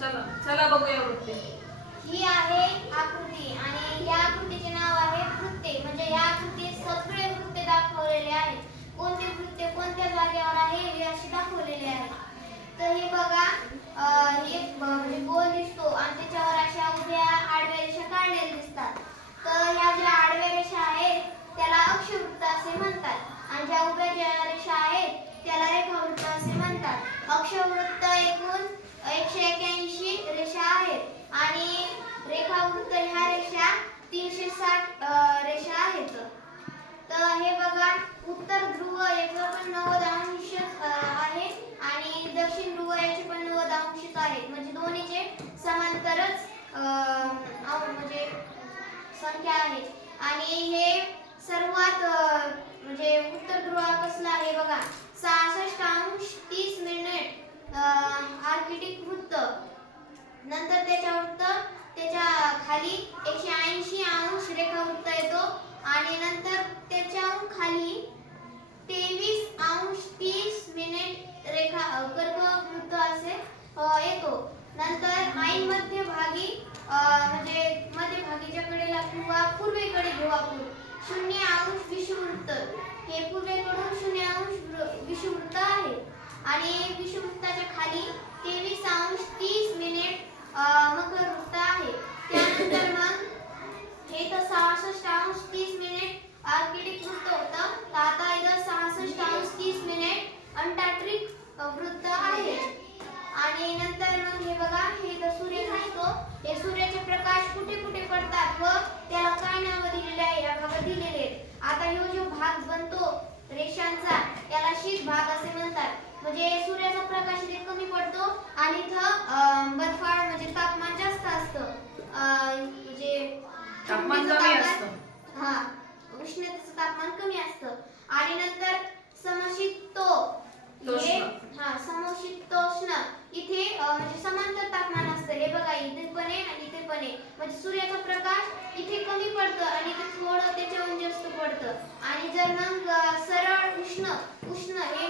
चला चला बघूया वृत्ते. ही आहे आकृती आणि या आकृतीचे नाव आहे वृत्ते. म्हणजे या आकृतीत सगळे वृत्ते दाखवलेले आहेत. कोणते वृत्ते कोणत्या जागेवर आहे हे असे दाखवलेले आहे. तर हे बघा, हे म्हणजे गोल दिसतो आणि त्याच्यावर अशा उभ्या आडव्या रेषा काढलेल्या दिसतात. तर ह्या ज्या आडव्या रेषा आहेत त्याला अक्षवृत्त असे म्हणतात आणि ज्या उभ्या ज्या रेषा आहेत त्याला रेखावृत्त असे म्हणतात. अक्षवृत्त एकूण 181 रेषा आहेत आणि रेखावृत्त ह्या रेषा 360 रेषा आहेत. तर हे बघा, उत्तर ध्रुव याचं पण 90° आहे आणि दक्षिण ध्रुव याचे पण 90° आहेत. म्हणजे दोन्हीचे समांतरच म्हणजे संख्या आहे. आणि हे सर्वात म्हणजे उत्तर ध्रुव कसला आहे बघा, 66°30' आर्किटिक वृत्त. नंतर त्याच्या खाली 180° रेखावृत्त येतो आणि नंतर त्याच्या खाली 23°30' कर्कवृत्त असे येतो. नंतर ऐन मध्यभागी म्हणजे मध्यभागीच्या कडेला किंवा पूर्वेकडे घेऊ आपण 0° विषुववृत्त. हे पूर्वेकडून 0° विषुववृत्त आहे आणि विषुववृत्ताच्या खाली 23°30' मकर वृत्त आहे. त्यानंतर मग हे तर 66°30' आर्किटिक वृत्त होतं. तर आता इथं 66°30' अंटार्क्टिक वृत्त आहे. आणि नंतर मग हे बघा, हे तर सूर्य दिसतो. हे सूर्याचे प्रकाश कुठे कुठे पडतात व त्याला काय नाव दिलेले आहे या भागात दिलेले आहेत. आता हा जो भाग बनतो रेषांचा त्याला शीत भाग असे म्हणतात. म्हणजे सूर्याचा प्रकाश इथे कमी पडतो आणि इथं बर्फाळ म्हणजे तापमान जास्त असतं. म्हणजे तापमान कमी असतं. हा, उष्णतेचं तापमान कमी असतं. आणि नंतर समशीतोष्ण इथे म्हणजे समांतर तापमान असतं. हे बघा, इथे पण आहे आणि इथे पण आहे. म्हणजे सूर्याचा प्रकाश इथे कमी पडतं आणि इथे थोडं त्याच्याहून जास्त पडतं. आणि जर मग सरळ उष्ण हे